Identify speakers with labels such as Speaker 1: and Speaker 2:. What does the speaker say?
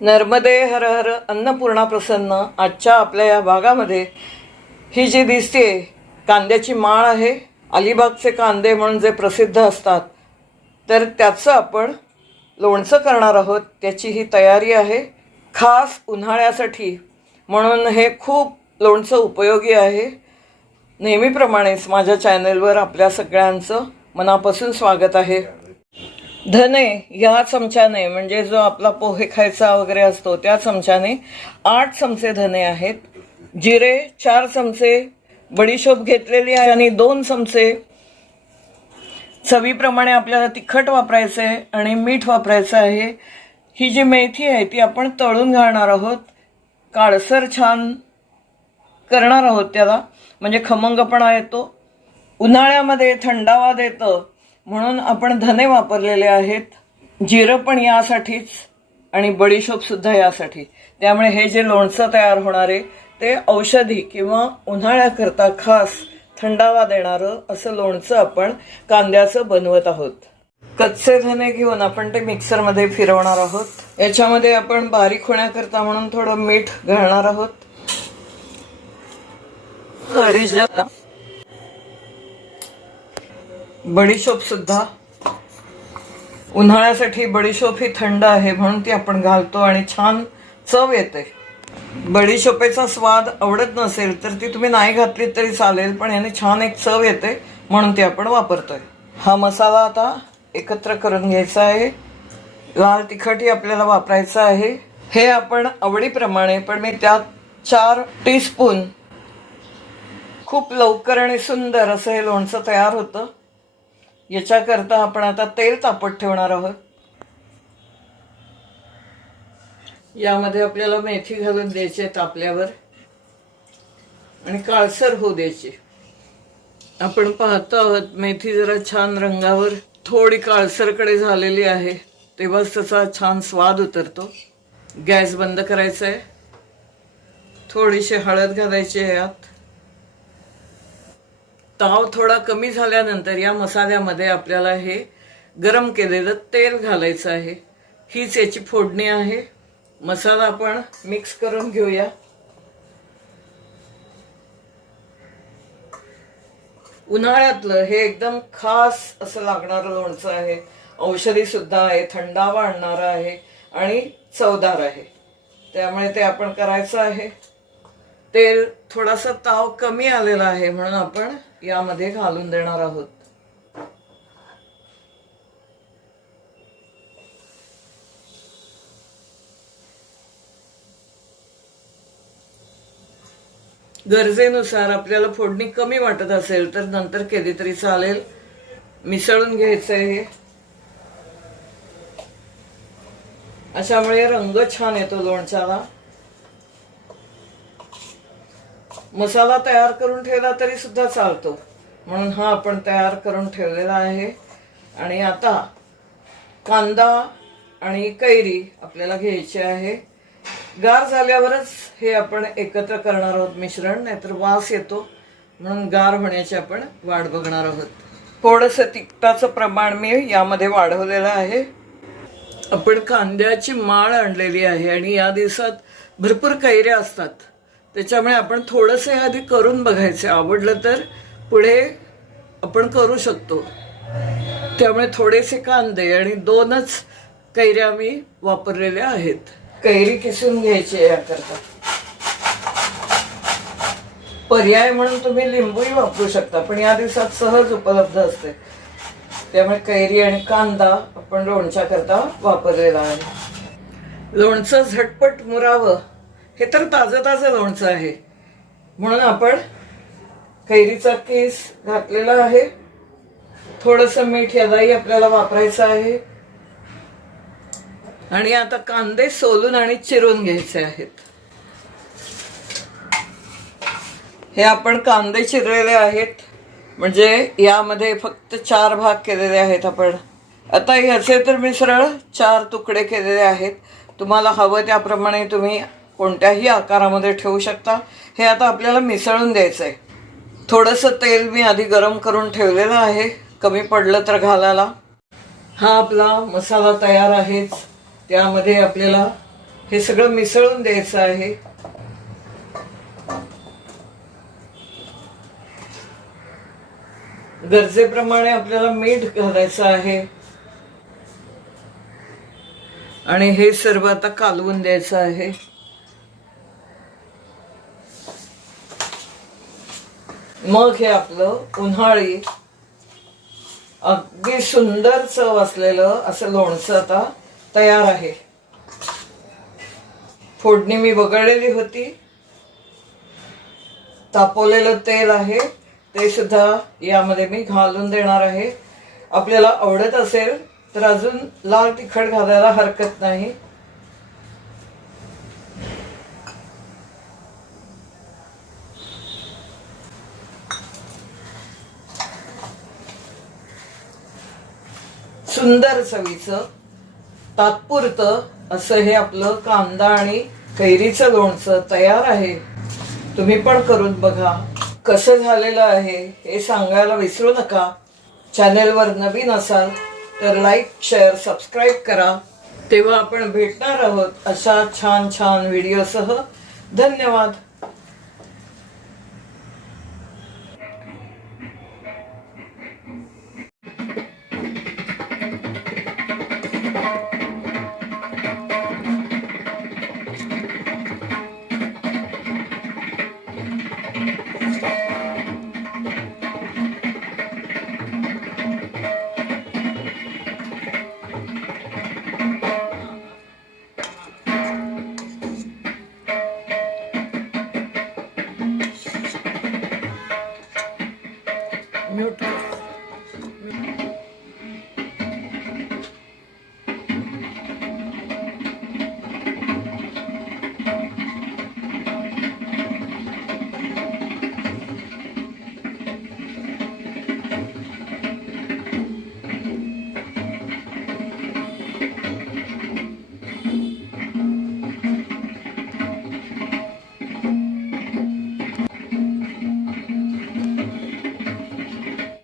Speaker 1: नर्मदे हर हर अन्नपूर्णा प्रसन्न. आजच्या आपल्या या भागामध्ये ही जी दिसते कांद्याची माळ आहे अलिबागचे कांदे म्हणून जे प्रसिद्ध असतात तर त्याचं आपण लोणचं करणार आहोत त्याची ही तयारी आहे. खास उन्हाळ्यासाठी म्हणून हे खूप लोणचं उपयोगी आहे. नेहमीप्रमाणेच माझ्या चॅनलवर आपल्या सगळ्यांचं मनापासून स्वागत आहे. धने ह्या चमच्याने म्हणजे जो आपला पोहे खायचा वगैरे असतो त्या चमच्याने आठ चमचे धने आहेत. जिरे चार चमचे बडीशोप घेतलेली आहे आणि दोन चमचे. चवीप्रमाणे आपल्याला तिखट वापरायचं आहे आणि मीठ वापरायचं आहे. ही जी मेथी आहे ती आपण तळून घालणार आहोत. काळसर छान करणार आहोत त्याला. म्हणजे खमंगपणा येतो. उन्हाळ्यामध्ये थंडावा देतं. म्हणून आपण धने वापरलेले आहेत. जिरं पण यासाठीच आणि बडीशोपसुद्धा यासाठी. त्यामुळे हे जे लोणचं तयार होणारे ते औषधी किंवा उन्हाळ्याकरता खास थंडावा देणारं असं लोणचं आपण कांद्याचं बनवत आहोत. कच्चे धने घेऊन आपण ते मिक्सरमध्ये फिरवणार आहोत. याच्यामध्ये आपण बारीक होण्याकरता म्हणून थोडं मीठ घालणार आहोत. बडीशोपसुद्धा उन्हाळ्यासाठी बडीशोप ही थंड आहे म्हणून ती आपण घालतो आणि छान चव येते. बडीशोपेचा स्वाद आवडत नसेल तर ती तुम्ही नाही घातलीत तरी चालेल पण याने छान एक चव येते म्हणून ती आपण वापरतोय. हा मसाला आता एकत्र करून घ्यायचा आहे. लाल तिखटही आपल्याला वापरायचं आहे. हे आपण आवडीप्रमाणे पण मी त्यात चार टीस्पून खूप लवकर आणि सुंदर असं हे लोणचं तयार होतं. याच्याकरता आपण आता तेल तापत ठेवणार आहोत. यामध्ये आपल्याला मेथी घालून द्यायची तापल्यावर. आणि काळसर होऊ द्यायची. आपण पाहतो आहोत मेथी जरा छान रंगावर थोडी काळसरकडे झालेली आहे. तेव्हाच त्याचा छान स्वाद उतरतो. गॅस बंद करायचा आहे. थोडीशी हळद घालायची आहे यात ताव थोडा कमी झाल्यानंतर या मसाल्यामध्ये आपल्याला हे गरम केलेलं तेल घालायचं आहे. हीच याची फोडणी आहे. मसाला आपण मिक्स करून घेऊया. उन्हाळ्यातलं हे एकदम खास असं लागणारं लोणचं आहे. औषधी सुद्धा आहे थंडावा आणणारं आहे आणि चवदार आहे. त्यामुळे ते आपण करायचं आहे. तेल थोडासा ताव कमी आलेला आहे म्हणून आपण यामध्ये घालून देणार आहोत. गरजेनुसार आपल्याला फोडणी कमी वाटत असेल तर नंतर केली तरी चालेल. मिसळून घ्यायचं आहे अशामुळे रंग छान येतो लोणच्याला. मसाला तयार करून ठेवला तरी सुद्धा चालतो. म्हणून हा आपण तयार करून ठेवलेला आहे. आणि आता कांदा आणि कैरी आपल्याला घ्यायची आहे. गार झाल्यावरच हे आपण एकत्र करणार आहोत मिश्रण नाहीतर वास येतो. म्हणून गार होण्याची आपण वाट बघणार आहोत. थोडंसं तिखटाचं प्रमाण मी यामध्ये वाढवलेलं आहे. आपण कांद्याची माळ आणलेली आहे आणि या दिवसात भरपूर कैऱ्या असतात. त्याच्यामुळे आपण थोडंसं आधी करून बघायचे. आवडलं तर पुढे आपण करू शकतो. त्यामुळे थोडेसे कांदे आणि दोनच कैऱ्या मी वापरलेल्या आहेत. कैरी किसून घ्यायची याकरता. पर्याय म्हणून तुम्ही लिंबूही वापरू शकता पण या दिवसात सहज उपलब्ध असते. त्यामुळे कैरी आणि कांदा आपण लोणच्या करता वापरलेला आहे. लोणचं झटपट मुरावं. हे तर ताजं ताजं लोणचं आहे. म्हणून आपण कैरीचा केस घातलेला आहे. थोडंसं मीठ यालाही आपल्याला वापरायचं आहे. आणि आता कांदे सोलून आणि चिरून घ्यायचे आहेत. हे आपण कांदे चिरलेले आहेत. म्हणजे यामध्ये फक्त चार भाग केलेले आहेत आपण. आता ह्याचे तर मी सरळ चार तुकडे केलेले आहेत. तुम्हाला हवं त्याप्रमाणे तुम्ही कोणत्याही आकारामध्ये ठेवू शकता. हे आता आपल्याला मिसळून द्यायचं आहे थोडंसं तेल मी आधी गरम करून ठेवलेलं आहे. कमी पडलं तर घालायला. हा आपला मसाला तयार आहेच. त्यामध्ये आपल्याला हे सगळं मिसळून द्यायचं आहे. गरजेप्रमाणे आपल्याला मीठ घालायचं आहे. आणि हे सर्व आता कालवून द्यायचं आहे. मग हे आपलं उन्हाळी अगदी सुंदर चव असलेलं असं लोणचं आता तयार आहे. फोडणी मी वगळलेली होती. तापवलेलं तेल आहे. ते सुद्धा यामध्ये मी घालून देणार आहे. आपल्याला आवडत असेल तर अजून लाल तिखट घालायला हरकत नाही. सुंदर चवीचं तात्पुरतं असं हे आपलं कांदा आणि कैरीचं लोणचं तयार आहे. तुम्ही पण करून बघा कसं झालेलं आहे हे सांगायला विसरू नका. चॅनेलवर नवीन असाल तर लाईक शेअर सबस्क्राईब करा. तेव्हा आपण भेटणार आहोत अशा छान छान व्हिडिओसह. धन्यवाद.